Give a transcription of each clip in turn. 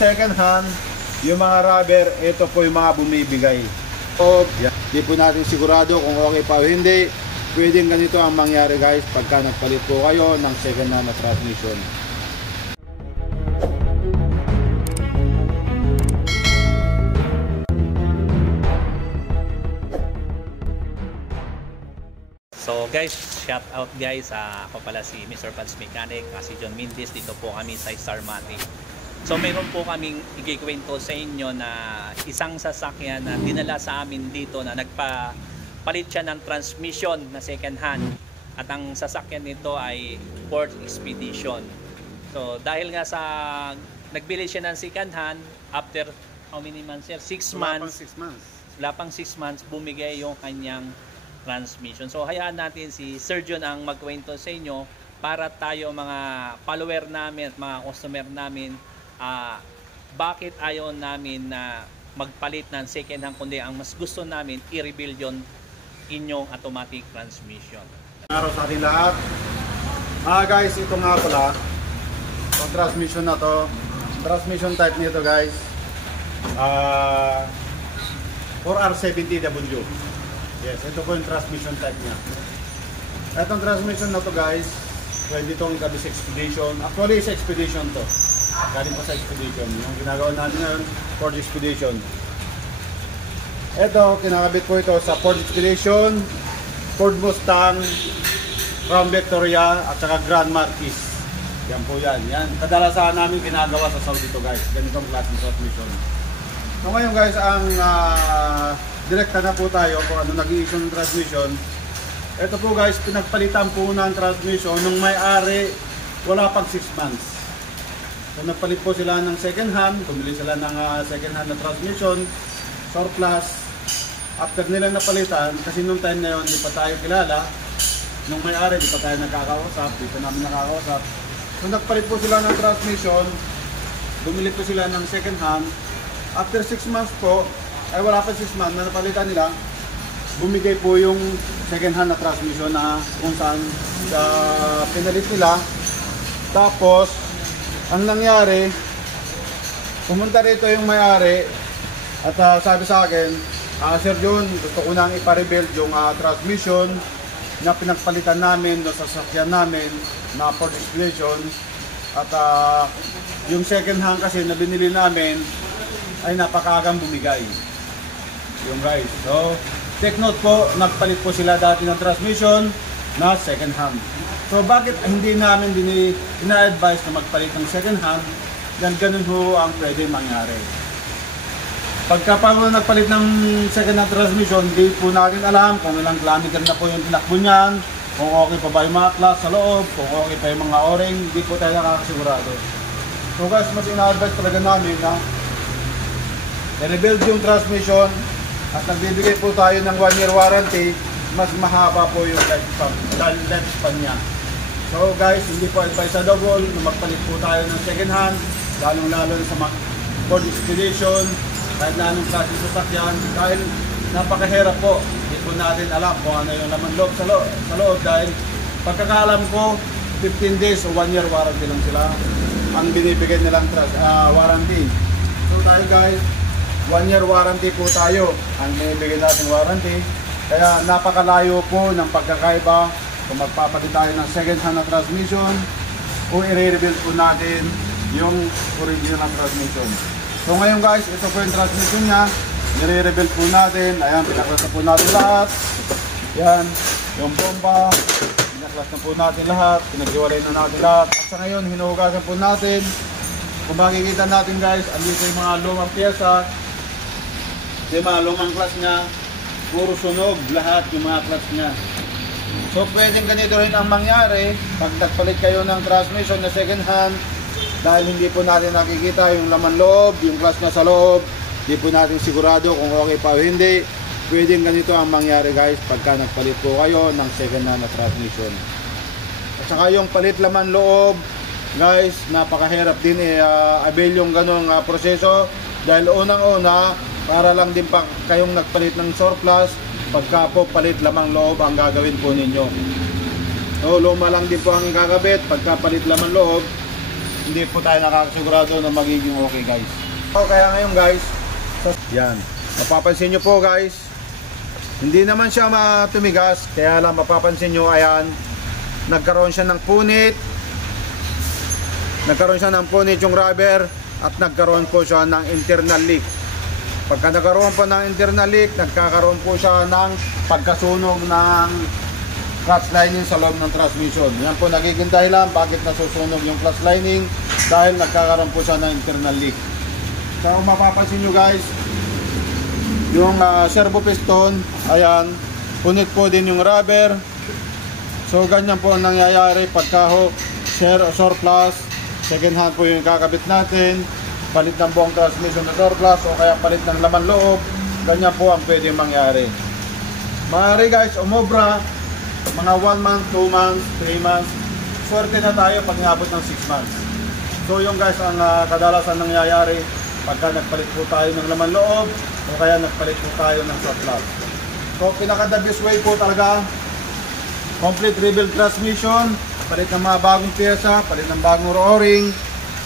second hand, yung mga rubber, ito po yung mga bumibigay. So, di po natin sigurado kung okay pa o hindi. Pwedeng ganito ang mangyari guys pagka nagpalit po kayo ng second hand na transmission. So guys, shout out guys, ako pala si Mr. Pads Mechanic, si John Mindis, dito po kami sa Starmatic. So meron po kaming ikikwento sa inyo na isang sasakyan na dinala sa amin dito na nagpapalit siya ng transmission na second hand. At ang sasakyan nito ay Ford Expedition. So dahil nga sa nagbili siya ng second hand, after how many months sir? 6 months. Wala pang 6 months bumigay yung kanyang transmission. So hayaan natin si Sir John ang magkwento sa inyo para tayo mga follower namin at mga customer namin, bakit ayaw namin na magpalit ng second hand, kundi ang mas gusto namin i-rebuild yung inyong automatic transmission. Araw sa ating lahat. Guys, ito nga pala itong transmission na to, transmission type nito guys, 4R70W. Yes, ito po yung transmission type niya. Itong transmission na to guys, pwede itong gabi sa Expedition. Actually, sa Expedition to. Galing pa sa Expedition. Yung ginagawa natin ngayon, Ford Expedition. Ito, kinakabit po ito sa Ford Expedition, Ford Mustang, Crown Victoria, at saka Grand Marquis. Yan po yan. Yan. Kadalasan namin ginagawa sa Saudi to guys. Ganitong klaseng transmission. So ngayon guys, ang direkta na po tayo kung ano nag-i-issue ng transmission. Ito po guys, pinagpalitan po ng transmission nung may-ari wala pang 6 months. So nagpalit po sila ng second hand, bumili sila ng second hand na transmission, surplus. After nila napalitan, kasi nung time na yun, di pa tayo kilala, nung may-ari, di pa tayo nakakausap, di pa namin nakakausap. So nagpalit po sila ng transmission, bumili po sila ng second hand. After 6 months po, ay wala pa 6 months na napalitan nila, bumigay po yung second hand na transmission na kung saan pinalit nila. Tapos ang nangyari, pumunta rito yung may-ari at sabi sa akin, Sir John, gusto ko nang ipa-rebuild yung transmission na pinagpalitan namin na sasakyan namin na Ford Expedition. At yung second hand kasi na binili namin ay napakaagang bumigay yung guys. So take note po, nagpalit po sila dati ng transmission na second hand. So bakit hindi namin ina-advise na magpalit ng second hand? Ganun ho ang pwede mangyari. Pagka pa nagpalit ng second hand transmission, hindi po natin alam kung ilang kilometer na po yung tinakbo niyan, kung okay pa ba yung mga clutch sa loob, kung okay pa yung mga o-ring, hindi po tayo nakakasigurado. So guys, mas ina-advise talaga namin na i-rebuild yung transmission at nagbibigay po tayo ng 1-year warranty, mas mahaba po yung lifespan niya. So guys, hindi po advisable na magpalit po tayo ng second hand, lalong-lalo sa mga Ford Expedition, kahit na anong klase sasakyan, dahil napakahirap po. Hindi po natin alam kung ano yung laman loob sa loob dahil pagkakaalam ko, 15 days o 1-year warranty lang sila ang binibigay nilang warranty. So tayo guys, 1-year warranty po tayo ang binibigay natin warranty. Kaya napakalayo po ng pagkakaiba kung magpapalit tayo ng second hand na transmission o i-rebuild po natin yung original na transmission. So ngayon guys, ito po yung transmission niya, i-rebuild po natin. Ayan, pinaklas na po natin lahat. Yan, yung bomba, pinaklas na po natin lahat, pinaghiwalay na natin lahat. At sa ngayon, hinuhugasan po natin. Kung makikita natin guys, andito yung mga lumang pyesa, yung mga lumang clutch niya, puro sunog lahat yung mga clutch niya. So pwedeng ganito rin ang mangyari pag nagpalit kayo ng transmission na second hand, dahil hindi po natin nakikita yung laman loob, yung clutch na sa loob, hindi po natin sigurado kung okay pa o hindi. Pwedeng ganito ang mangyari guys pagka nagpalit po kayo ng second hand na transmission. At saka yung palit laman loob guys, napakahirap din avail yung ganong proseso, dahil unang-una para lang din pa kayong nagpalit ng surplus, pagka po palit lamang loob ang gagawin po ninyo. So luma lang din po ang gagabit pagka palit lamang loob. hindi po tayo nakakasigurado na magiging okay guys. So, kaya ngayon guys, yan, mapapansin nyo po guys, hindi naman siya tumigas, kaya lang mapapansin nyo, ayan, nagkaroon siya ng punit yung rubber, at nagkaroon po siya ng internal leak. Pagka nagkaroon po ng internal leak, nagkakaroon po siya ng pagkasunog ng clutch lining sa loob ng transmission. Yan po nagiging dahilan bakit nasusunog yung clutch lining, dahil nagkakaroon po siya ng internal leak. So kung mapapansin nyo guys, yung servo piston, ayan, punit po din yung rubber. So ganyan po ang nangyayari pagka surplus, second hand po yung kakabit natin, palit ng buong transmission na surplus o kaya palit ng laman loob, ganyan po ang pwede mangyari. Maaari guys, umobra mga 1 month, 2 months, 3 months, swerte na tayo pag inabot ng 6 months. So yung guys, ang kadalasan nangyayari pagka nagpalit po tayo ng laman loob o kaya nagpalit po tayo ng surplus. So pinaka the best way po talaga, complete rebuild transmission, palit ng mga bagong pyesa, palit ng bagong o-ring.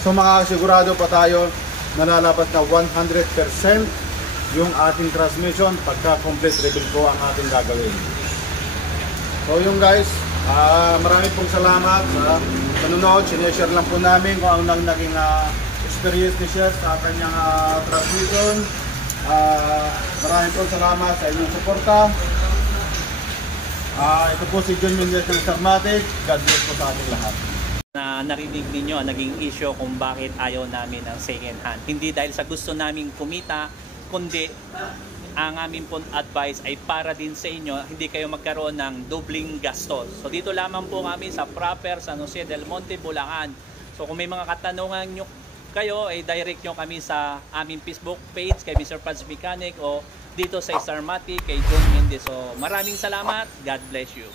So makasigurado pa tayo na lalabas na 100% yung ating transmission pagka complete rebuild po ang ating gagawin. So yung guys, maraming pong salamat sa panonood. Sineshare lang po namin kung ano naging experience ni Chef sa kanyang transmission. Maraming pong salamat sa inyong suporta. Ito po si John Mendez ng Starmatic. God bless po sa ating lahat. Narinig ninyo ang naging issue kung bakit ayaw namin ng second hand. Hindi dahil sa gusto naming kumita, kundi ang aming pong advice ay para din sa inyo, hindi kayo magkaroon ng dobling gastos. So dito lamang po kami sa proper San Jose del Monte, Bulacan. So kung may mga katanungan nyo kayo, ay direct nyo kami sa aming Facebook page kay Mr. Pads Mechanic o dito sa Starmatic kay John Mendez. So maraming salamat. God bless you.